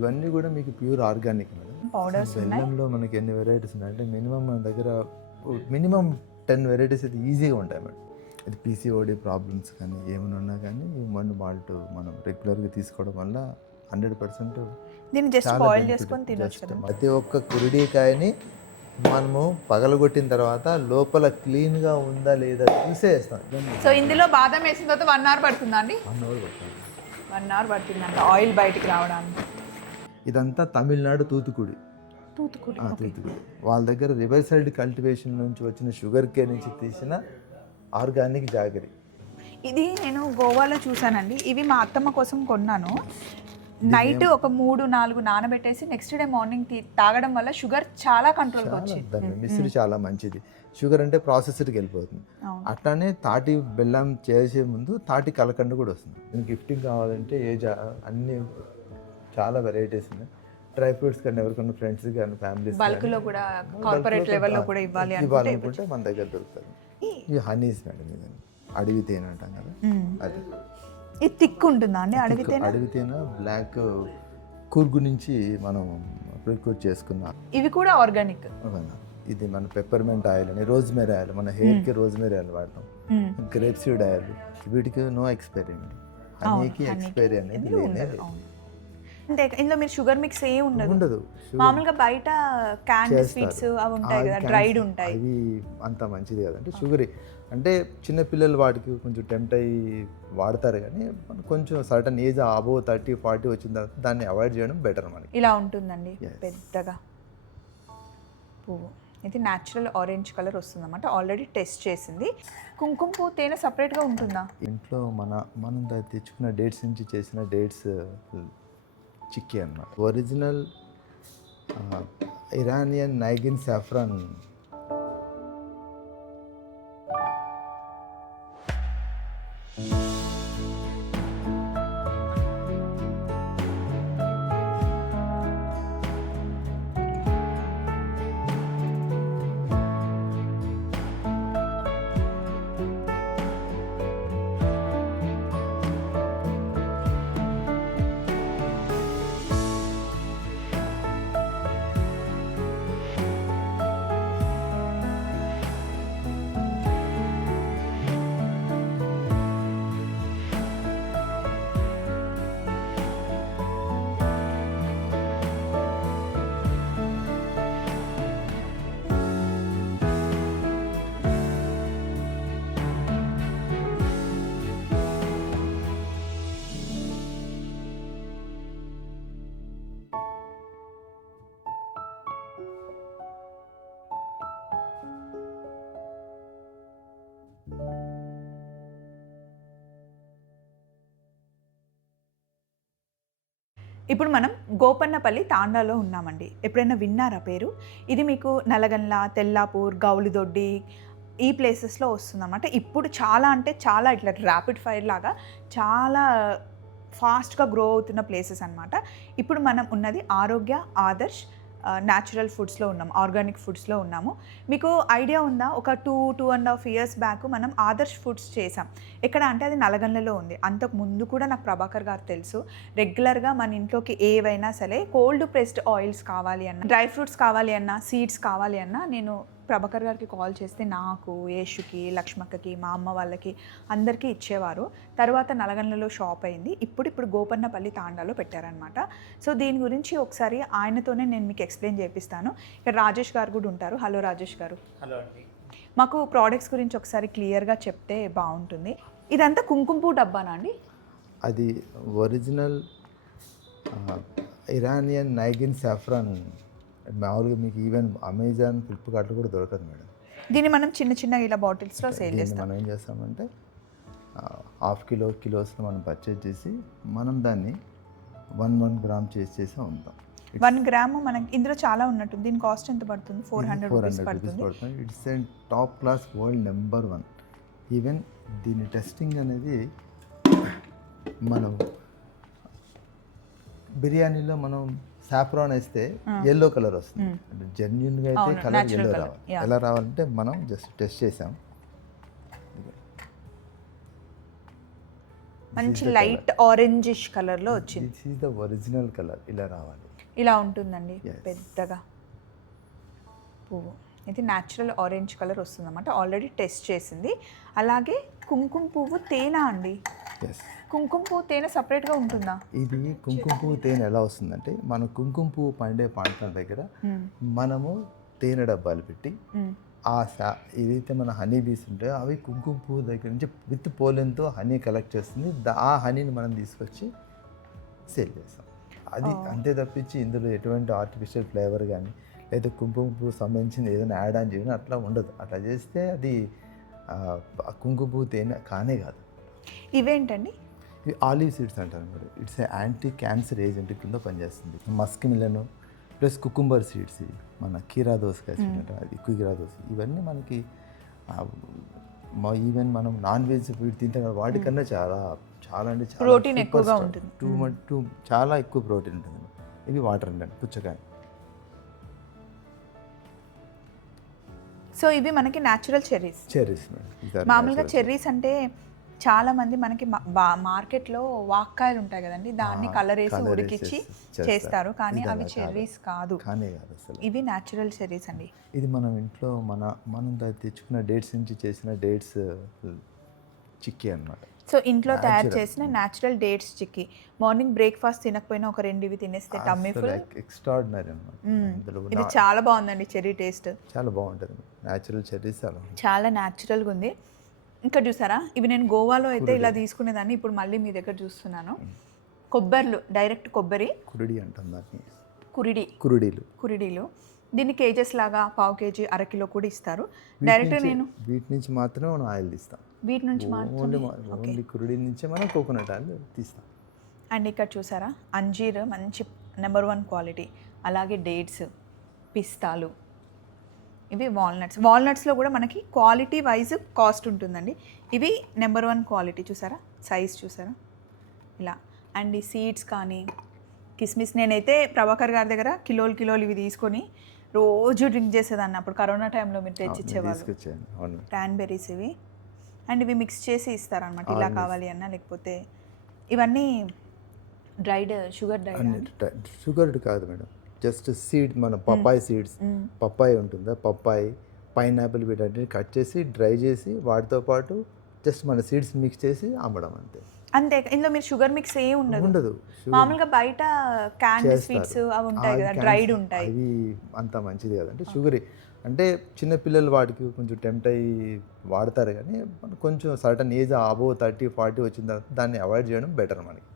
ఇవన్నీ కూడా మీకు ప్యూర్ ఆర్గానిక్ మేడం. పౌడర్స్ బెల్లంలో మనకి ఎన్ని వెరైటీస్ ఉన్నాయి అంటే మినిమం మన దగ్గర మినిమం 10 వెరైటీస్ అయితే ఈజీగా ఉంటాయి మేడం. ఇది పీసీఓడి ప్రాబ్లమ్స్ కానీ ఏమైనా ఉన్నా కానీ ఈ మండు మాల్ట్ మనం రెగ్యులర్గా తీసుకోవడం వల్ల 100% దీన్ని జస్ట్ బాయిల్ చేసుకొని తినొచ్చు కదా. ప్రతి ఒక్క కురిడికాయని మనము పగలగొట్టిన తర్వాత లోపల క్లీన్గా ఉందా లేదా చూసేస్తాం. సో ఇందులో బాదం వేసిన తర్వాత 1 అవర్ పడుతుందా అండి? 1 అవర్ పడుతుంది. 1 అవర్ పడుతుందంట ఆయిల్ బయటికి రావడానికి. ఇదంతా తమిళనాడు తూతుకుడి. వాళ్ళ దగ్గర రివర్సైడ్ కల్టివేషన్ నుంచి వచ్చిన షుగర్ కేన్ నుంచి తీసిన ఆర్గానిక్ జాగరి. ఇది నేను గోవాలో చూసానండి. ఇవి మా అత్తమ్మ కోసం కొన్నాను. నైట్ ఒక 3-4 నానబెట్టేసి నెక్స్ట్ డే మార్నింగ్ తాగడం వల్ల షుగర్ చాలా కంట్రోల్కి వచ్చింది. మిశ్రీ చాలా మంచిది. షుగర్ అంటే ప్రాసెస్డ్కి వెళ్ళిపోతుంది. అట్లానే తాటి బెల్లం చేసే ముందు తాటి కలకండ కూడా వస్తుంది. నేను గిఫ్టింగ్ కావాలంటే అన్ని చాలా వెరైటీస్ ఉన్నాయి. డ్రై ఫ్రూట్స్ కానీ ఎవరికన్నా ఫ్రెండ్స్ కానీ ఫ్యామిలీస్ బల్క్లో కూడా కార్పొరేట్ లెవెల్లో కూడా ఇవ్వాలనుకుంటే మన దగ్గర దొరుకుతుంది. ఇవి హనీస్ మేడం, ఇది అడవి తేనె అంటాం కదా, అది. ఇది థిక్ ఉంటుందా అండి అడవి తేనె? అడవి తేనె బ్లాక్ కూర్గు నుంచి మనం ప్రిక్యూర్ చేసుకున్నాం. ఇవి కూడా ఆర్గానిక్. ఇది మన పెప్పర్మెంట్ ఆయిల్ అని, రోజ్మెరీ ఆయిల్, మన హెయిర్కి రోజ్మెరీ ఆయిల్ వాడతాం. గ్రేప్ సీడ్ ఆయిల్, వీటికి నో ఎక్స్పైరీ అండి. హనీకి ఎక్స్పైరీ అనేది లేదు. అంటే ఇందులో మీరు షుగర్ మిక్స్ ఏ ఉండదు. మామూలుగా బయట క్యాన్ స్వీట్స్ అవి ఉంటాయి కదా, డ్రైడ్ ఉంటాయి. అవి అంత మంచిది కదా. అంటే షుగర్ అంటే చిన్నపిల్లలు వాటికి కొంచెం టెంప్ట్ అయ్యి వాడతారు, కానీ కొంచెం సర్టన్ ఏజ్ అబోవ్ 30-40 వచ్చిన తర్వాత దాన్ని అవాయిడ్ చేయడం బెటర్ మనకి. ఇలా ఉంటుందండి పెద్దగా పువ్వు. ఇది న్యాచురల్ ఆరెంజ్ కలర్ వస్తుంది అన్నమాట. ఆల్రెడీ టెస్ట్ చేసింది. కుంకుమ పువ్వు తేనె సపరేట్గా ఉంటుందా? ఇంట్లో మనం తెచ్చుకున్న డేట్స్ నుంచి చేసిన డేట్స్ చిక్కీ అన్నమాట. Original Iranian Negin saffron. ఇప్పుడు మనం గోపన్నపల్లి తాండాలో ఉన్నామండి. ఎప్పుడైనా విన్నారా పేరు? ఇది మీకు నల్లగండ్ల, తెల్లాపూర్, గౌలిదొడ్డి ఈ ప్లేసెస్లో వస్తుందన్నమాట. ఇప్పుడు చాలా అంటే చాలా ఇట్లా ర్యాపిడ్ ఫైర్ లాగా చాలా ఫాస్ట్గా గ్రో అవుతున్న ప్లేసెస్ అన్నమాట. ఇప్పుడు మనం ఉన్నది ఆరోగ్య ఆదర్శ్ న్యాచురల్ ఫుడ్స్లో ఉన్నాము, ఆర్గానిక్ ఫుడ్స్లో ఉన్నాము. మీకు ఐడియా ఉందా? ఒక 2-2.5 years బ్యాక్ మనం ఆదర్శ్ ఫుడ్స్ చేసాం. ఎక్కడ అంటే అది నల్గొండలో ఉంది. అంతకు ముందు కూడా నాకు ప్రభాకర్ గారు తెలుసు. రెగ్యులర్గా మన ఇంట్లోకి ఏవైనా సరే కోల్డ్ ప్రెస్డ్ ఆయిల్స్ కావాలి అన్నా, డ్రై ఫ్రూట్స్ కావాలి అన్నా, సీడ్స్ కావాలి అన్నా నేను ప్రభాకర్ గారికి కాల్ చేస్తే నాకు, యేషుకి, లక్ష్మక్కకి, మా అమ్మ వాళ్ళకి అందరికీ ఇచ్చేవారు. తర్వాత నల్గొండలో షాప్ అయింది. ఇప్పుడు గోపన్నపల్లి తాండాలో పెట్టారనమాట. సో దీని గురించి ఒకసారి ఆయనతోనే నేను మీకు ఎక్స్ప్లెయిన్ చేపిస్తాను. ఇక్కడ రాజేష్ గారు కూడా ఉంటారు. హలో రాజేష్ గారు. హలో అండి. మాకు ప్రోడక్ట్స్ గురించి ఒకసారి క్లియర్గా చెప్తే బాగుంటుంది. ఇదంతా కుంకుమ పువ్వు డబ్బానా అండి? అది ఒరిజినల్ ఇరానియన్ నైగిన్ సాఫ్రాన్. మామూలుగా మీకు ఈవెన్ అమెజాన్, ఫ్లిప్కార్ట్లో కూడా దొరకదు మేడం. దీన్ని మనం చిన్న ఇలా బాటిల్స్లో సేల్ చేస్తాం. మనం ఏం చేస్తామంటే 1/2 కిలోస్లో మనం పర్చేజ్ చేసి మనం దాన్ని 1 గ్రామ్ చేసి ఉంటాం. 1 గ్రాము మనకి ఇందులో చాలా ఉన్నట్టుంది. దీని కాస్ట్ ఎంత పడుతుంది? 400 రూపీస్ పడుతుంది. It's and top class, world number 1. Even దీని టెస్టింగ్ అనేది మనం బిర్యానీలో మనం సాఫ్రాన్ వేస్తే ఎల్లో కలర్ వస్తుంది. జెన్యున్గా అయితే కలర్ ఎల్లో రావాలి. ఎలా రావాలంటే మనం జస్ట్ టెస్ట్ చేసాం. మంచి లైట్ ఆరెంజిష్ కలర్లో వచ్చింది. This is the original colour, ఇలా రావాలి. ఇలా ఉంటుందండి Yes. పెద్దగా పువ్వు. ఇది న్యాచురల్ ఆరెంజ్ కలర్ వస్తుందన్నమాట. ఆల్రెడీ టెస్ట్ చేసింది. అలాగే కుంకుమ పువ్వు తేనె అండి. ఎస్, కుంకుమ పువ్వు తేనె సపరేట్గా ఉంటుందా? ఇది కుంకుమ పువ్వు తేనె ఎలా వస్తుందంటే, మన కుంకుమ పువ్వు పండే ప్రాంతం దగ్గర మనము తేనె డబ్బాలు పెట్టి ఏదైతే మన హనీ బీస్ ఉంటాయో అవి కుంకుమ పువ్వు దగ్గర నుంచి విత్ పోలెన్తో హనీ కలెక్ట్ చేస్తుంది. ఆ హనీని మనం తీసుకొచ్చి సేల్ చేస్తాం. అది అంతే తప్పించి ఇందులో ఎటువంటి ఆర్టిఫిషియల్ ఫ్లేవర్ కానీ లేదా కుంకుమ పువ్వు సంబంధించింది ఏదైనా యాడ్ ఆన్ చేయడం అట్లా ఉండదు. అట్లా చేస్తే అది కుంకుమ పువ్వు తేనె కానే కాదు. ఇవేంటండి? ఇవి ఆలివ్ సీడ్స్ అంటారు మీరు. ఇట్స్ యాంటీ క్యాన్సర్ ఏజెంట్ కింద పనిచేస్తుంది. మస్క్ మిలను ప్లస్ కుకుంబర్ సీడ్స్, ఇవి మన కీరా దోసకాయ సీడ్ అంటారు, అది కీరా దోస. ఇవన్నీ మనకి ఈవెన్ మనం నాన్ వెజ్ ఫుడ్ తింటాం కదా, వాటికన్నా చాలా చాలా అంటే చాలా ప్రోటీన్ ఎక్కువగా ఉంటుంది. చాలా ఎక్కువ ప్రోటీన్ ఉంటుంది. ఇవి వాటర్ అండి, పుచ్చకాయ. సో ఇవి మనకి న్యాచురల్ చెర్రీస్. చెర్రీస్ మామూలుగా చెర్రీస్ అంటే చాలా మంది మనకి మార్కెట్లో వాక్కాయలు ఉంటాయి కదండి, దాన్ని కలర్ వేసి ఉడికిచ్చి చేస్తారు, కానీ అవి చెర్రీస్ కాదు. అసలు ఇవి న్యాచురల్ చెర్రీస్ అండి. ఇది మనం ఇంట్లో మనం తెచ్చుకున్న డేట్స్ నుంచి చేసిన డేట్స్ చిక్కీ అన్నమాట. సో ఇంట్లో తయారు చేసిన natural dates chikki. Morning breakfast తినకపోయినా ఒక 2 ఇవి తినేస్తే టమ్మీ ఫుల్. ఎక్స్ట్రాడినరీ అన్నమాట. ఇది చాలా బాగుందండి చెర్రీ టేస్ట్. చాలా బాగుంటుంది. న్యాచురల్ చెర్రీస్ చాలా న్యాచురల్గా ఉంది. ఇంకా చూసారా, ఇవి నేను గోవాలో అయితే ఇలా తీసుకునేదాన్ని, ఇప్పుడు మళ్ళీ మీ దగ్గర చూస్తున్నాను. కొబ్బర్లు, డైరెక్ట్ కొబ్బరి కురిడి అంటాం దాన్ని. కురిడీలు దీన్ని కేజెస్ లాగా 1/2 కేజీ, 1/2 కిలో కూడా ఇస్తారు. డైరెక్ట్ నేను వీటి నుంచి మాత్రమే మనం ఆయిల్ తీస్తాం. వీటి నుంచి ఓన్లీ కురిడి నుంచే మనం కోకోనట్ ఆయిల్ తీస్తాం. అండ్ ఇక్కడ చూసారా, అంజీర్ మంచి నెంబర్ 1 క్వాలిటీ. అలాగే డేట్స్, పిస్తాలు, ఇవి వాల్నట్స్లో కూడా మనకి క్వాలిటీ వైజ్ కాస్ట్ ఉంటుందండి. ఇవి నెంబర్ 1 క్వాలిటీ. చూసారా సైజ్, చూసారా ఇలా. అండ్ ఈ సీడ్స్ కానీ కిస్మిస్, నేనైతే ప్రభాకర్ గారి దగ్గర కిలోలు ఇవి తీసుకొని రోజు డ్రింక్ చేసేదాన్ని. అప్పుడు కరోనా టైంలో మీరు తెచ్చిచ్చేవాళ్ళు. క్రాన్బెర్రీస్ ఇవి. అండ్ ఇవి మిక్స్ చేసి ఇస్తారనమాట, ఇలా కావాలి అన్నా. లేకపోతే ఇవన్నీ డ్రైడ్ షుగర్డ్ కాదు మేడం, జస్ట్ సీడ్. మన పప్పాయి సీడ్స్, పప్పాయి ఉంటుందా, పప్పాయి, పైనాపిల్ వీటన్నిటిని కట్ చేసి డ్రై చేసి వాటితో పాటు జస్ట్ మన సీడ్స్ మిక్స్ చేసి అమ్మడం అంతే. ఇందులో మీరు షుగర్ మిక్స్ ఏ ఉండదు. మామూలుగా బయట క్యాన్డ్ స్వీట్స్ అవి ఉంటాయి కదా, డ్రైడ్ ఉంటాయి. అవి అంత మంచిది కదంటే షుగర్. అంటే చిన్నపిల్లలు వాటికి కొంచెం టెంప్ట్ అయ్యి వాడతారు, కానీ కొంచెం సర్టన్ ఏజ్ అబోవ్ 30-40 వచ్చిన తర్వాత దాన్ని అవాయిడ్ చేయడం బెటర్ మనకి.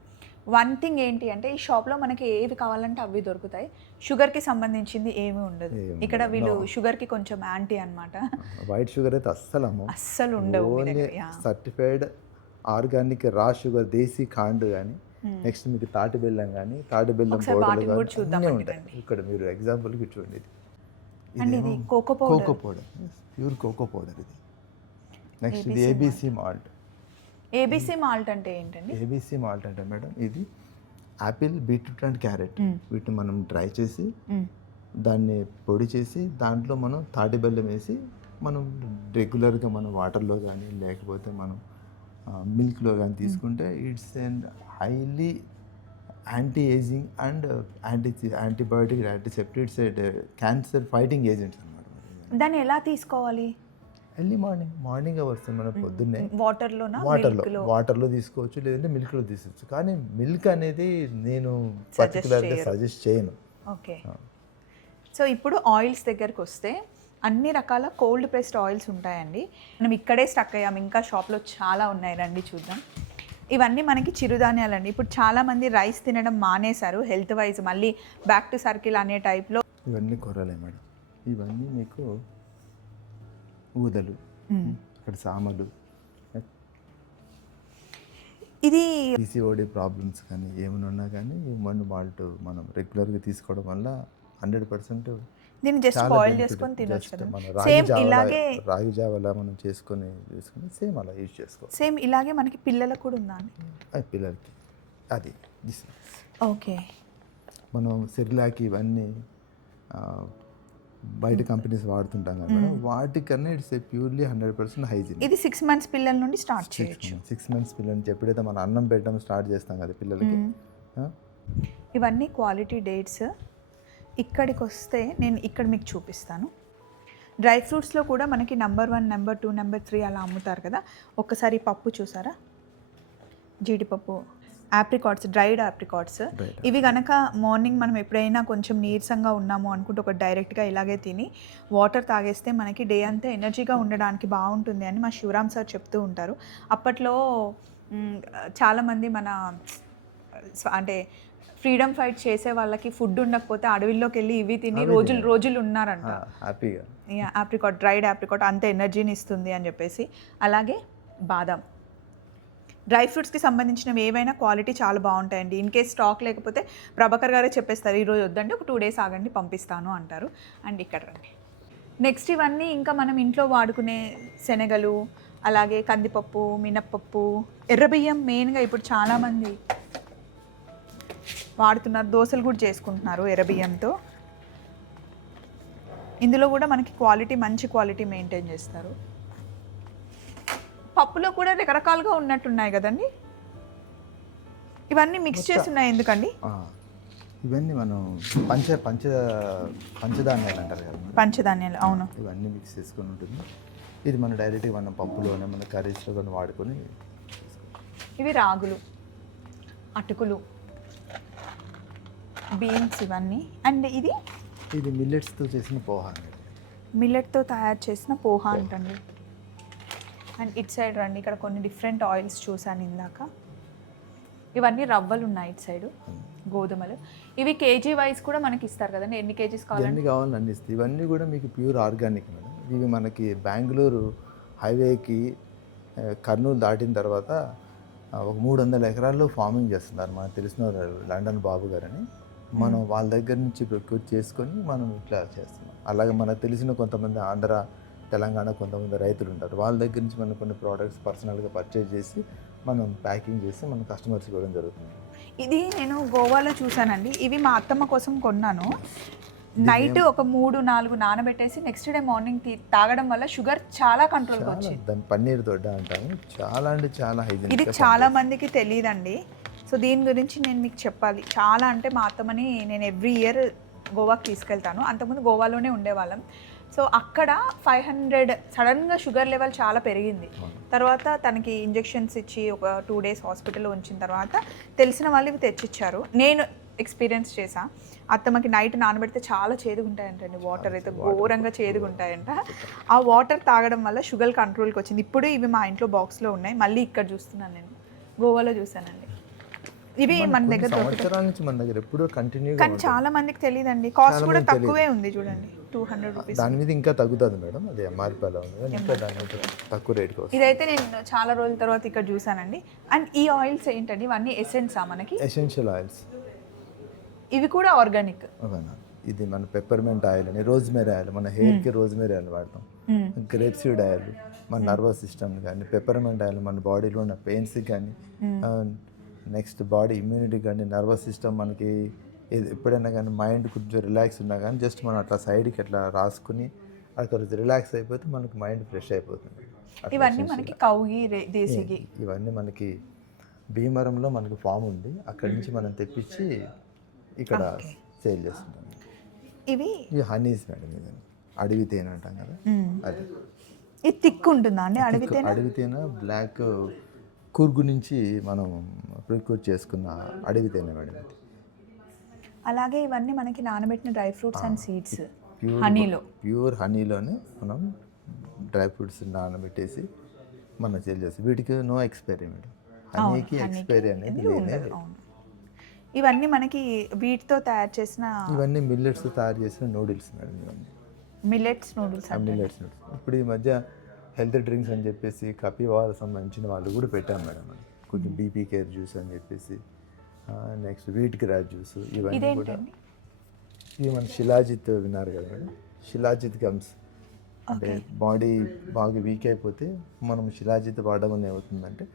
వన్ థింగ్ ఏంటి అంటే, ఈ షాప్లో మనకి ఏవి కావాలంటే అవి దొరుకుతాయి. షుగర్కి సంబంధించింది ఏమీ ఉండదు ఇక్కడ. వీళ్ళు షుగర్కి కొంచెం యాంటీ అనమాట. వైట్ షుగర్ అయితే అస్సలు ఉండవు. సర్టిఫైడ్ ఆర్గానిక్ రా షుగర్, దేశీ ఖండ్ కానీ, నెక్స్ట్ మీకు తాటి బెల్లం కానీ, తాటి బెల్లం పౌడర్ అన్నీ ఉంటాయి ఇక్కడ. మీరు ఎగ్జాంపుల్కి చూడండి, ఇది cocoa powder, pure cocoa powder ఇది. నెక్స్ట్ ఇది ఏబీసీ మాల్ట్. ఏబీసీ మాల్ట్ అంటే ఏంటండి? ఏబీసీ మాల్ట్ అంటే మేడం, ఇది యాపిల్, బీట్రూట్ అండ్ క్యారెట్ వీటిని మనం డ్రై చేసి దాన్ని పొడి చేసి దాంట్లో మనం తాటి బెల్లం వేసి మనం రెగ్యులర్గా మనం వాటర్లో కానీ లేకపోతే మనం మిల్క్లో కానీ తీసుకుంటే it's and highly anti ageing and antibiotic, antiseptic, cancer fighting agents అన్నమాట. దాన్ని ఎలా తీసుకోవాలి? ఎర్లీ మార్నింగ్ అవర్స్ మన పొద్దున్నే వాటర్లో తీసుకోవచ్చు, లేదంటే మిల్క్లో తీసుకోవచ్చు. కానీ మిల్క్ అనేది నేను పర్టికులర్గా సజెస్ట్ చేయను. ఓకే. సో ఇప్పుడు ఆయిల్స్ దగ్గరకు వస్తే అన్ని రకాల కోల్డ్ ప్రెస్డ్ ఆయిల్స్ ఉంటాయండి. మనం ఇక్కడే స్టక్ అయ్యాము, ఇంకా షాప్లో చాలా ఉన్నాయి, రండి చూద్దాం. ఇవన్నీ మనకి చిరుధాన్యాలండి. ఇప్పుడు చాలామంది రైస్ తినడం మానేశారు హెల్త్ వైజ్, మళ్ళీ బ్యాక్ టు సర్కిల్ అనే టైప్లో. ఇవన్నీ కొర్రలే మేడం, ఇవన్నీ మీకు ఊదలు, ఇక్కడ సామలు. ఇది పీసీఓడి ప్రాబ్లమ్స్ కానీ ఏమైనా ఉన్నా కానీ మాల్ట్ మనం రెగ్యులర్గా తీసుకోవడం వల్ల 100% దీన్ని జస్ట్ బాయిల్ చేసుకొని తినొచ్చు కదా. సేమ్ ఇలాగే రాగి జావలా మనం చేసుకొని సేమ్ అలా యూజ్ చేసుకోవాలి. సేమ్ ఇలాగే మనకి పిల్లలకు కూడా ఉందా అండి? పిల్లలకి అది ఓకే. మనం సెరిలాక్ ఇవన్నీ బయట కంపెనీస్ వాడుతుంటాం కదా మేడం, వాటికన్నా ఇట్స్ ఏ ప్యూర్లీ 100% హైజీన్. ఇది 6 months పిల్లల నుండి స్టార్ట్ చేయొచ్చు. 6 months పిల్లల నుంచి ఎప్పుడైతే మనం అన్నం పెట్టడం స్టార్ట్ చేస్తాం కదా పిల్లలకి, ఇవన్నీ క్వాలిటీ డేట్స్. ఇక్కడికి వస్తే నేను ఇక్కడ మీకు చూపిస్తాను. డ్రై ఫ్రూట్స్లో కూడా మనకి నెంబర్ 1, నెంబర్ 2, నెంబర్ 3 అలా అమ్ముతారు కదా. ఒక్కసారి పప్పు చూసారా, జీడిపప్పు, ఆప్రికాట్స్, డ్రైడ్ ఆప్రికాట్స్. ఇవి కనుక మార్నింగ్ మనం ఎప్పుడైనా కొంచెం నీరసంగా ఉన్నాము అనుకుంటే ఒక డైరెక్ట్గా ఇలాగే తిని వాటర్ తాగేస్తే మనకి డే అంతా ఎనర్జీగా ఉండడానికి బాగుంటుంది అని మా శివరామ్ సార్ చెప్తూ ఉంటారు. అప్పట్లో చాలామంది మన అంటే ఫ్రీడమ్ ఫైట్ చేసే వాళ్ళకి ఫుడ్ ఉండకపోతే అడవిలోకి వెళ్ళి ఇవి తిని రోజులు ఉన్నారంట హ్యాపీగా. ఆప్రికాట్, డ్రైడ్ ఆప్రికాట్ అంత ఎనర్జీని ఇస్తుంది అని చెప్పేసి. అలాగే బాదం, డ్రై ఫ్రూట్స్కి సంబంధించినవి ఏవైనా క్వాలిటీ చాలా బాగుంటాయండి. ఇన్ కేస్ స్టాక్ లేకపోతే ప్రభాకర్ గారే చెప్పేస్తారు, ఈరోజు వద్దండి ఒక 2 days ఆగండి పంపిస్తాను అంటారు. అండ్ ఇక్కడ రండి. నెక్స్ట్ ఇవన్నీ ఇంకా మనం ఇంట్లో వాడుకునే శనగలు, అలాగే కందిపప్పు, మినప్పప్పు, ఎర్రబియ్యం మెయిన్గా ఇప్పుడు చాలామంది వాడుతున్నారు. దోశలు కూడా చేసుకుంటున్నారు ఎర్రబియ్యంతో. ఇందులో కూడా మనకి క్వాలిటీ, మంచి క్వాలిటీ మెయింటైన్ చేస్తారు. పప్పులో కూడా రకరకాలుగా ఉన్నట్టున్నాయి కదండి. ఇవన్నీ మిక్స్ చేసి ఉన్నాయి ఎందుకండి? ఇవన్నీ మనం పంచధాన్యాలు అంటారు కదా, పంచధాన్యాలు. అవును, ఇవన్నీ మిక్స్ చేసుకొని ఉంటుంది. ఇది మనం డైరెక్ట్గా మనం పప్పులోనే మన కర్రీస్లో కానీ వాడుకొని. ఇవి రాగులు, అటుకులు, బీన్స్ ఇవన్నీ. అండ్ ఇది మిల్లెట్స్తో చేసిన పోహా, మిల్లెట్తో తయారు చేసిన పోహా అంటండి. అండ్ ఇట్ సైడ్ రండి, ఇక్కడ కొన్ని డిఫరెంట్ ఆయిల్స్ చూసాను ఇందాక. ఇవన్నీ రవ్వలు ఉన్నాయి ఇటు సైడు, గోధుమలు. ఇవి కేజీ వైజ్ కూడా మనకి ఇస్తారు కదండి, ఎన్ని కేజీస్ కావాలని అన్ని ఇస్తాయి. ఇవన్నీ కూడా మీకు ప్యూర్ ఆర్గానిక్ మేడం. ఇవి మనకి బెంగళూరు హైవేకి కర్నూలు దాటిన తర్వాత ఒక 300 ఎకరాల్లో ఫార్మింగ్ చేస్తున్నారు. మనకు తెలిసిన లండన్ బాబు గారని, మనం వాళ్ళ దగ్గర నుంచి ప్రొక్యూర్ చేసుకొని మనం ఇట్లా చేస్తున్నాం. అలాగే మనకు తెలిసిన కొంతమంది ఆంధ్ర, తెలంగాణ కొంతమంది రైతులు ఉంటారు, వాళ్ళ దగ్గర నుంచి మనం కొన్ని ప్రోడక్ట్స్ పర్సనల్గా పర్చేజ్ చేసి మనం ప్యాకింగ్ చేసి మన కస్టమర్స్కి ఇవ్వడం జరుగుతుంది. ఇది నేను గోవాలో చూసానండి. ఇవి మా అత్తమ్మ కోసం కొన్నాను. నైట్ ఒక 3-4 నానబెట్టేసి నెక్స్ట్ డే మార్నింగ్ తాగడం వల్ల షుగర్ చాలా కంట్రోల్కి వచ్చింది. దాని పన్నీర్ దొడ్డ అంటాము. చాలా అంటే చాలా హైజీనిక్. ఇది చాలా మందికి తెలియదండి. సో దీని గురించి నేను మీకు చెప్పాలి. చాలా అంటే మా అత్తమ్మని నేను ఎవ్రీ ఇయర్ గోవాకి తీసుకెళ్తాను. అంతకుముందు గోవాలోనే ఉండేవాళ్ళం. సో అక్కడ 500 సడన్గా షుగర్ లెవెల్ చాలా పెరిగింది. తర్వాత తనకి ఇంజెక్షన్స్ ఇచ్చి ఒక 2 days హాస్పిటల్లో ఉంచిన తర్వాత తెలిసిన వాళ్ళు ఇవి తెచ్చిచ్చారు. నేను ఎక్స్పీరియన్స్ చేసా. అత్తమ్మకి నైట్ నానబెడితే చాలా చేదుగుంటాయంటండి, వాటర్ అయితే ఘోరంగా చేదుగుంటాయంట. ఆ వాటర్ తాగడం వల్ల షుగర్ కంట్రోల్కి వచ్చింది. ఇప్పుడు ఇవి మా ఇంట్లో బాక్స్లో ఉన్నాయి. మళ్ళీ ఇక్కడ చూస్తున్నాను, నేను గోవాలో చూసానండి. ఇవి మన దగ్గర ఎప్పుడూ కంటిన్యూ, కానీ చాలా మందికి తెలియదండి. కాస్ట్ కూడా తక్కువే ఉంది చూడండి, 200 రూపీస్. దాని మీద ఇంకా తగ్గుతుంది మేడం, అది ఎంఆర్పీలో ఉంది, ఇంకా దాని మీద తక్కువ రేట్కి వస్తుంది. ఇదైతే నేను చాలా రోజుల తర్వాత ఇక్కడ చూసానండి. అండ్ ఈ ఆయిల్స్ ఏంటండి, ఇవన్నీ ఎసెన్సా మనకి? Essential oils. ఇవి కూడా ఆర్గానిక్. ఇది మన పెప్పర్మెంట్ ఆయిల్ అని, రోజ్మెరీ ఆయిల్, మన హెయిర్కి రోజ్మెరీ ఆయిల్ వాడతాం. గ్రేప్ సీడ్ ఆయిల్ మన నర్వస్ సిస్టమ్ కానీ, పెప్పర్మెంట్ ఆయిల్ మన బాడీలో ఉన్న పెయిన్స్కి కానీ, నెక్స్ట్ బాడీ ఇమ్యూనిటీ కానీ, నర్వస్ సిస్టమ్ మనకి ఎప్పుడైనా కానీ మైండ్ కొంచెం రిలాక్స్ ఉన్నా కానీ జస్ట్ మనం అట్లా సైడ్కి అట్లా రాసుకుని అక్కడ రిలాక్స్ అయిపోతే మనకి మైండ్ ఫ్రెష్ అయిపోతుంది. ఇవన్నీ మనకి కౌగి దేశీకి. ఇవన్నీ మనకి భీమవరంలో మనకి ఫామ్ ఉంది, అక్కడి నుంచి మనం తెప్పించి ఇక్కడ సేల్ చేస్తుంటాం. ఇవి హనీస్ మేడం, ఇది అడవి తేనె అంటాం కదా, అది. ఇది థిక్ ఉంటుందా అండి అడవి తేనె? అడవి తేనె బ్లాక్ కూర్గు నుంచి మనం ప్రొక్యూర్ చేసుకున్న అడవి తేనె మేడం. అలాగే ఇవన్నీ మనకి నానబెట్టిన డ్రై ఫ్రూట్స్ అండ్ సీడ్స్, హనీలో, ప్యూర్ హనీలోనే మనం డ్రై ఫ్రూట్స్ నానబెట్టేసి మనం సేల్ చేస్తాం. వీటికి నో ఎక్స్పైరీ మేడం, హనీకి ఎక్స్పైరీ అనేది లేదు. ఇవన్నీ మనకి వీటితో తయారు చేసిన, ఇవన్నీ మిల్లెట్స్ తయారు చేసిన నూడిల్స్ మేడం. ఇవన్నీ మిల్లెట్స్ నూడిల్స్. ఇప్పుడు ఈ మధ్య హెల్త్ డ్రింక్స్ అని చెప్పేసి కపివార్ సంబంధించిన వాళ్ళు కూడా పెట్టాం మేడం. కొంచెం బీపీ కేర్ జ్యూస్ అని చెప్పేసి, నెక్స్ట్ వీట్ గ్రాస్ జ్యూస్, ఇవన్నీ కూడా. ఇవి మన శిలాజిత్ విన్నారు కదా మేడం, శిలాజిత్ గమ్స్. అంటే బాడీ బాగా వీక్ అయిపోతే మనం శిలాజిత్ వాడడం వల్ల ఏమవుతుందంటే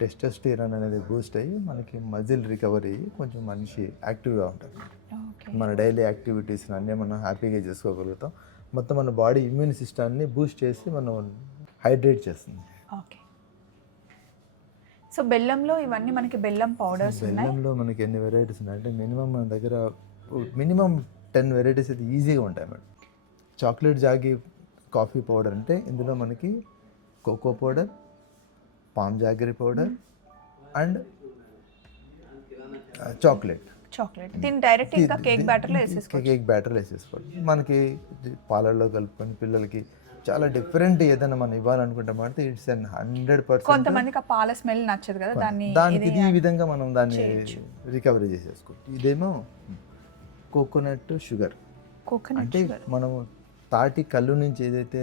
టెస్టోస్టెరాన్ అనేది బూస్ట్ అయ్యి మనకి మజిల్ రికవరీ అయ్యి కొంచెం మనిషి యాక్టివ్గా ఉంటారు. మన డైలీ యాక్టివిటీస్ అన్నీ మనం హ్యాపీగా చేసుకోగలుగుతాం. మొత్తం మన బాడీ ఇమ్యూన్ సిస్టమ్ని బూస్ట్ చేసి మనం హైడ్రేట్ చేస్తుంది. ఓకే. సో బెల్లంలో ఇవన్నీ మనకి బెల్లం పౌడర్స్ ఉన్నాయి. బెల్లంలో మనకి ఎన్ని వెరైటీస్ ఉన్నాయంటే మినిమం మన దగ్గర మినిమం 10 వెరైటీస్ అయితే ఈజీగా ఉంటాయి madam. Chocolate jaggery coffee powder అంటే ఇందులో మనకి cocoa powder, palm jaggery powder and chocolate దీన్ని డైరెక్ట్ ఇంకా కేక్ బ్యాటర్లో వేసేసుకోవచ్చు. కేక్ బ్యాటర్లో వేసేసుకోవాలి. మనకి పాలల్లో కలుపుకొని పిల్లలకి చాలా డిఫరెంట్ ఏదైనా మనం ఇవ్వాలనుకుంటాం అంటే ఇట్స్ 100%. కొంతమందికి ఆ పాల స్మెల్ నచ్చదు కదా, దానికి ఈ విధంగా మనం దాన్ని రికవరీ చేసేసుకోవచ్చు. ఇదేమో కోకోనట్ షుగర్ అంటే మనము తాటి కళ్ళు నుంచి ఏదైతే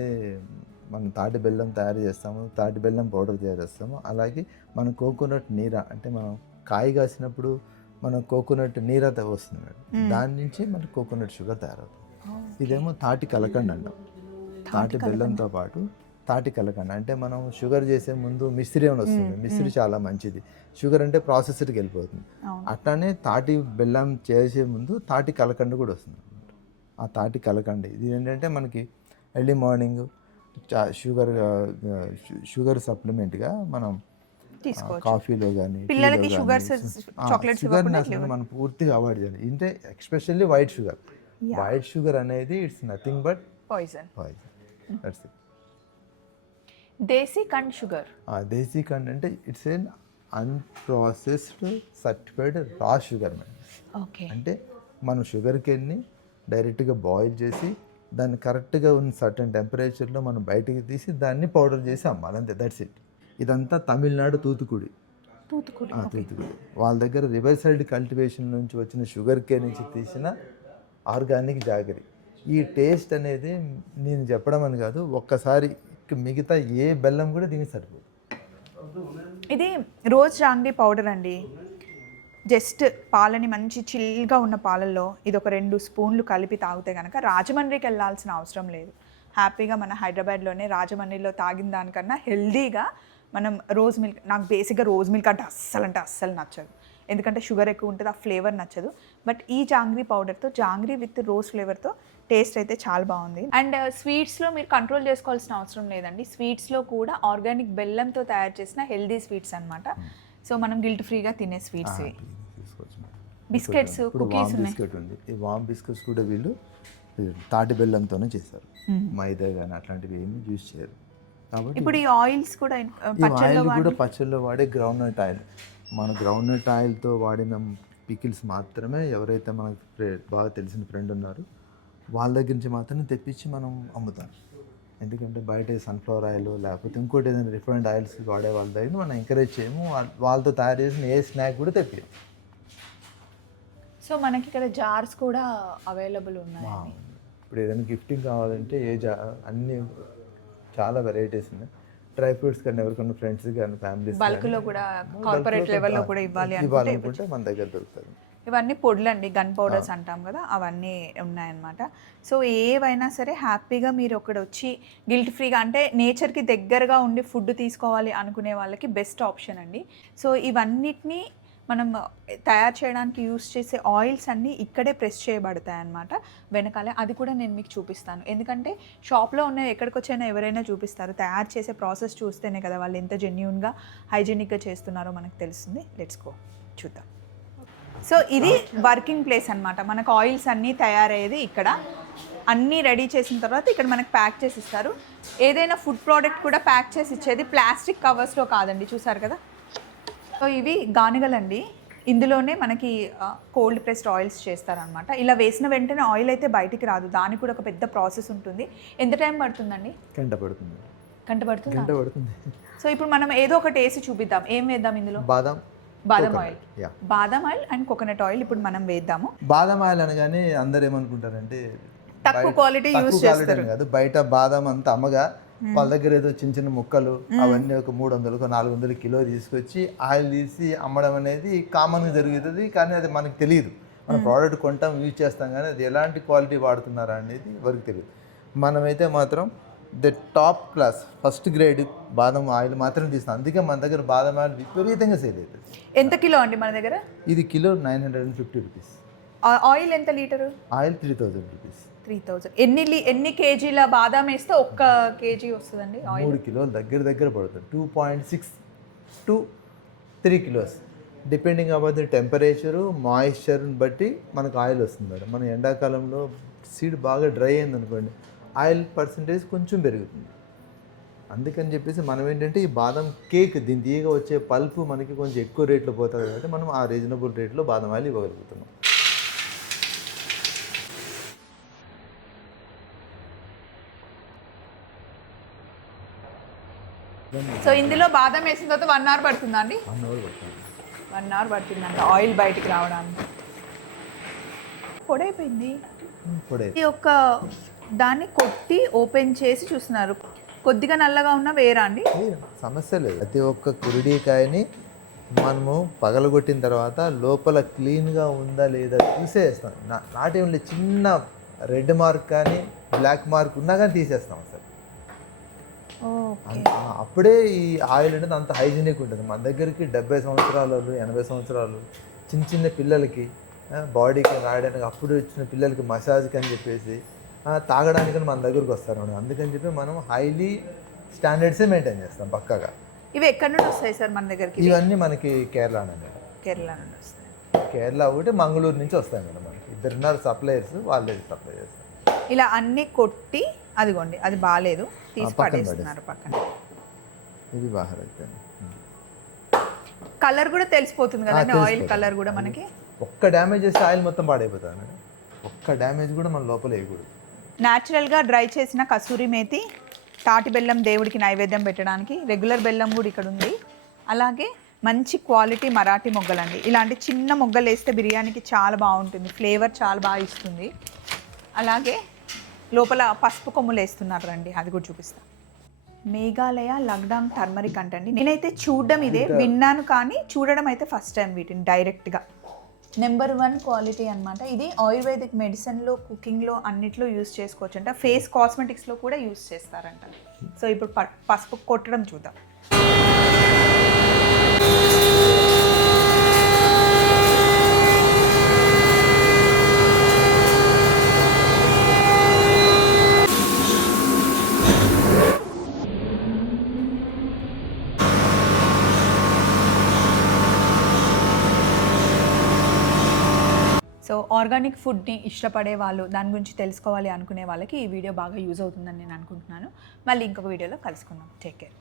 మనం తాటి బెల్లం తయారు చేస్తామో, తాటి బెల్లం పౌడర్ తయారు చేస్తామో, అలాగే మనం కోకోనట్ నీర అంటే మనం కాయ కాసినప్పుడు మనం కోకోనట్ నీర వస్తుంది మేడం, దాని నుంచి మనకి కోకోనట్ షుగర్ తయారవుతుంది. ఇదేమో తాటి కలకండ అంటాం. తాటి బెల్లంతో పాటు తాటి కలకండ అంటే మనం షుగర్ చేసే ముందు మిశ్రీ అని వస్తుంది. మిశ్రీ చాలా మంచిది, షుగర్ అంటే ప్రాసెసర్కి వెళ్ళిపోతుంది. అట్లానే తాటి బెల్లం చేసే ముందు తాటి కలకండ కూడా వస్తుంది. ఆ తాటి కలకండ ఇది ఏంటంటే మనకి ఎర్లీ మార్నింగ్ షుగర్ సప్లిమెంట్గా మనం కాఫీలో కానీ షుగర్ని అసలు మనం పూర్తిగా అవాయిడ్ చేయాలి. అంటే ఎస్పెషల్లీ వైట్ షుగర్ అనేది it's nothing but poison. That's it. Desi khand sugar, desi khand అంటే it's an unprocessed certified raw sugar madam. Okay. అంటే మనం షుగర్ కేన్ని డైరెక్ట్గా బాయిల్ చేసి దాన్ని కరెక్ట్గా ఉన్న సర్టన్ టెంపరేచర్లో మనం బయటికి తీసి దాన్ని పౌడర్ చేసి అమ్మాలి, అంతే. That's it. ఇదంతా తమిళనాడు తూతుకుడి వాళ్ళ దగ్గర రివర్సైడ్ కల్టివేషన్ నుంచి వచ్చిన షుగర్ కేన్ నుంచి తీసిన ఆర్గానిక్ జాగరీ. ఈ టేస్ట్ అనేది నేను చెప్పడం అని కాదు, ఒక్కసారి మిగతా ఏ బెల్లం కూడా దీనికి సరిపోదు. ఇది రోజ్ జాంగ్రీ పౌడర్ అండి. జస్ట్ పాలని మంచి చిల్గా ఉన్న పాలల్లో ఇది ఒక 2 స్పూన్లు కలిపి తాగితే కనుక రాజమండ్రికి వెళ్ళాల్సిన అవసరం లేదు. హ్యాపీగా మన హైదరాబాద్లోనే రాజమండ్రిలో తాగిన దానికన్నా హెల్దీగా మనం రోజ్ మిల్క్, నాకు బేసిక్గా రోజ్ మిల్క్ అంటే అస్సలు నచ్చదు, ఎందుకంటే షుగర్ ఎక్కువ ఉంటుంది, ఆ ఫ్లేవర్ నచ్చదు. బట్ ఈ జాంగ్రీ పౌడర్తో, జాంగ్రీ విత్ రోజ్ ఫ్లేవర్తో టేస్ట్ అయితే చాలా బాగుంది. అండ్ స్వీట్స్లో మీరు కంట్రోల్ చేసుకోవాల్సిన అవసరం లేదండి. స్వీట్స్లో కూడా ఆర్గానిక్ బెల్లంతో తయారు చేసిన హెల్దీ స్వీట్స్ అనమాట. సో మనం గిల్ట్ ఫ్రీగా తినే స్వీట్స్. బిస్కెట్స్, కుకీస్ ఉన్నాయి. బిస్కెట్ ఉంది. ఈ వామ్ బిస్కెట్స్ కూడా వీళ్ళు తాటి బెల్లంతోనే చేస్తారు, మైదా కానీ అట్లాంటివి ఏమీ యూజ్ చేయరు. కాబట్టి ఇప్పుడు ఈ ఆయిల్స్ కూడా పచ్చళ్ళలో వాడే గ్రౌండ్నట్ ఆయిల్, మన గ్రౌండ్నట్ ఆయిల్తో వాడిన పికిల్స్ మాత్రమే ఎవరైతే మనకు బాగా తెలిసిన ఫ్రెండ్ ఉన్నారో వాళ్ళ దగ్గర నుంచి మాత్రమే తెప్పించి మనం అమ్ముతాం. ఎందుకంటే బయట సన్ఫ్లవర్ ఆయిల్ లేకపోతే ఇంకోటి ఏదైనా రిఫైన్డ్ ఆయిల్స్ వాడే వాళ్ళ దగ్గర మనం ఎంకరేజ్ చేయము. వాళ్ళతో తయారు చేసిన ఏ స్నాక్ కూడా తెప్పియం. సో మనకి ఇక్కడ జార్స్ కూడా అవైలబుల్ ఉన్నాయి. ఇప్పుడు ఏదైనా గిఫ్టింగ్ కావాలంటే అన్ని చాలా వెరైటీస్ ఉన్నాయి. డ్రై ఫ్రూట్స్ కానీ ఎవరికన్నా ఫ్రెండ్స్ కానీ ఫ్యామిలీస్ బల్క్లో కూడా కార్పొరేట్ లెవెల్లో కూడా ఇవ్వాలనుకుంటే మన దగ్గర దొరుకుతుంది. ఇవన్నీ పొడులు అండి, గన్ పౌడర్స్ అంటాం కదా, అవన్నీ ఉన్నాయన్నమాట. సో ఏవైనా సరే హ్యాపీగా మీరు ఒకటి వచ్చి గిల్ట్ ఫ్రీగా, అంటే నేచర్కి దగ్గరగా ఉండి ఫుడ్ తీసుకోవాలి అనుకునే వాళ్ళకి బెస్ట్ ఆప్షన్ అండి. సో ఇవన్నిటినీ మనం తయారు చేయడానికి యూస్ చేసే ఆయిల్స్ అన్నీ ఇక్కడే ప్రెస్ చేయబడతాయి అన్నమాట వెనకాలే. అది కూడా నేను మీకు చూపిస్తాను, ఎందుకంటే షాప్లో ఉన్న ఎక్కడికి వచ్చైనా ఎవరైనా చూపిస్తారు, తయారు చేసే ప్రాసెస్ చూస్తేనే కదా వాళ్ళు ఎంత జెన్యూన్గా హైజీనిక్గా చేస్తున్నారో మనకు తెలుస్తుంది. లెట్స్ గో చూద్దాం. సో ఇది వర్కింగ్ ప్లేస్ అనమాట. మనకు ఆయిల్స్ అన్నీ తయారయ్యేది ఇక్కడ. అన్నీ రెడీ చేసిన తర్వాత ఇక్కడ మనకు ప్యాక్ చేసి ఇస్తారు. ఏదైనా ఫుడ్ ప్రోడక్ట్ కూడా ప్యాక్ చేసి ఇచ్చేది ప్లాస్టిక్ కవర్స్లో కాదండి, చూసారు కదా. సో ఇవి గానుగలండి, ఇందులోనే మనకి కోల్డ్ ప్రెస్డ్ ఆయిల్స్ చేస్తారనమాట. ఇలా వేసిన వెంటనే ఆయిల్ అయితే బయటికి రాదు, దానికి కూడా ఒక పెద్ద ప్రాసెస్ ఉంటుంది. ఎంత టైం పడుతుందండి? గంట పడుతుంది. గంట పడుతుంది. సో ఇప్పుడు మనం ఏదో ఒకటి వేసి చూపిద్దాం. ఏం వేద్దాం ఇందులో? బాదం ఆయిల్ అండ్ కోకోనట్ ఆయిల్ ఇప్పుడు మనం వేద్దాము. బాదం ఆయిల్ అనగానే అందరు ఏమనుకుంటారంటే తక్కువ క్వాలిటీ యూస్ చేస్తారు కాదు. బయట బాదం అంతా అమ్మగా వాళ్ళ దగ్గర ఏదో చిన్న చిన్న ముక్కలు అవన్నీ ఒక 300-400 కిలో తీసుకొచ్చి ఆయిల్ తీసి అమ్మడం అనేది కామన్గా జరుగుతుంది. కానీ అది మనకు తెలియదు. మన ప్రోడక్ట్ కొంటాం, యూజ్ చేస్తాం, కానీ అది ఎలాంటి క్వాలిటీ వాడుతున్నారా అనేది ఎవరికి తెలియదు. మనమైతే మాత్రం the top class first grade బాదం ఆయిల్ మాత్రం తీస్తాం. అందుకే మన దగ్గర బాదం ఆయిల్ విపరీతంగా సేల్ అవుతుంది. ఎంత కిలో అండి మన దగ్గర? ఇది కిలో 950 రూపీస్. ఆయిల్ ఎంత లీటరు? Oil 3000 rupees. 3000. ఎన్ని కేజీల బాదాం వేస్తే 1 కేజీ వస్తుందండి ఆయిల్? 3 కిలోలు దగ్గర పడుతుంది. 2.6 to 3 kilos depending about the temperature మాయిశ్చర్ని బట్టి మనకు ఆయిల్ వస్తుంది మేడం. మన ఎండాకాలంలో సీడ్ బాగా డ్రై అయింది అనుకోండి, ఆయిల్ పర్సంటేజ్ కొంచెం పెరుగుతుంది. అందుకని చెప్పేసి మనం ఏంటంటే ఈ బాదం కేక్ దీని తీయగా వచ్చే పల్పు మనకి కొంచెం ఎక్కువ రేట్లో పోతుంది కాబట్టి మనం ఆ రీజనబుల్ రేట్లో బాదం ఆయిల్ ఇవ్వగలుగుతున్నాం. సో ఇందులో బాదం వేసిన తర్వాత 1 అవర్ పడుతుందా అండి? 1 అవర్ పడుతుంది. 1 అవర్ పడుతుందంట ఆయిల్ బయటికి రావడానికి. పొడైపోయింది. ఈ ఒక్క దాన్ని కొట్టి ఓపెన్ చేసి చూస్తున్నారు. కొద్దిగా నల్లగా ఉన్న వేరా అండి? సమస్య లేదు. ప్రతి ఒక్క కురిడికాయని మనము పగలగొట్టిన తర్వాత లోపల క్లీన్గా ఉందా లేదా చూసేస్తాం. నాటి చిన్న రెడ్ మార్క్ కానీ బ్లాక్ మార్క్ ఉన్నా కానీ తీసేస్తాం సార్. అప్పుడే ఈ ఆయిల్ అనేది అంత హైజీనిక్ ఉంటుంది. మన దగ్గరికి 70 సంవత్సరాలు 80 సంవత్సరాలు చిన్న పిల్లలకి బాడీకి రాయడానికి అప్పుడు వచ్చిన పిల్లలకి మసాజ్కి అని చెప్పేసి తాగడానికి మన దగ్గరికి వస్తారు. అందుకని చెప్పి మనం హైలీ స్టాండర్డ్సే మెయింటైన్ చేస్తాం పక్కాగా. ఇవి ఎక్కడి నుండి వస్తాయి సార్ మన దగ్గరికి? ఇవన్నీ మనకి కేరళ నుండి. కేరళ నుండి వస్తాయి. కేరళ ఒకటి మంగళూరు నుంచి వస్తాయి మేడం. మనకి 2 సప్లయర్స్, వాళ్ళే సప్లై చేస్తారు. ఇలా అన్నీ కొట్టి అదిగోండి అది బాగాలేదు తీసి పడేస్తున్నారు పక్కన. ఇది బాగా అయిపోయింది. కలర్ కూడా తెలిసిపోతుంది కదండి, ఆయిల్ కలర్ కూడా మనకి. ఒక్క డ్యామేజ్ చేస్తే ఆయిల్ మొత్తం పాడైపోతుంది మేడం. ఒక్క డ్యామేజ్ కూడా మన లోపల వేయకూడదు. న్యాచురల్గా డ్రై చేసిన కసూరి మేతి, తాటి బెల్లం దేవుడికి నైవేద్యం పెట్టడానికి, రెగ్యులర్ బెల్లం కూడా ఇక్కడ ఉంది. అలాగే మంచి క్వాలిటీ మరాఠీ మొగ్గలండి. ఇలాంటి చిన్న మొగ్గలు వేస్తే బిర్యానీకి చాలా బాగుంటుంది, ఫ్లేవర్ చాలా బాగా ఇస్తుంది. అలాగే లోపల పసుపు కొమ్ములు వేస్తున్నారు రండి, అది కూడా చూపిస్తాను. మేఘాలయ లగ్డాంగ్ టర్మరిక్ అంటండి. నేనైతే చూడడం ఇదే విన్నాను, కానీ చూడడం అయితే ఫస్ట్ టైం వీటిని డైరెక్ట్గా. నెంబర్ 1 క్వాలిటీ అనమాట. ఇది ఆయుర్వేదిక్ మెడిసిన్లో, కుకింగ్లో అన్నిట్లో యూస్ చేసుకోవచ్చు అంట. ఫేస్ కాస్మెటిక్స్లో కూడా యూస్ చేస్తారంట. సో ఇప్పుడు పసుపు కొట్టడం చూద్దాం. సో ఆర్గానిక్ ఫుడ్ని ఇష్టపడే వాళ్ళు, దాని గురించి తెలుసుకోవాలి అనుకునే వాళ్ళకి ఈ వీడియో బాగా యూజ్ అవుతుందని నేను అనుకుంటున్నాను. మళ్ళీ ఇంకొక వీడియోలో కలుసుకుందాం. Take care.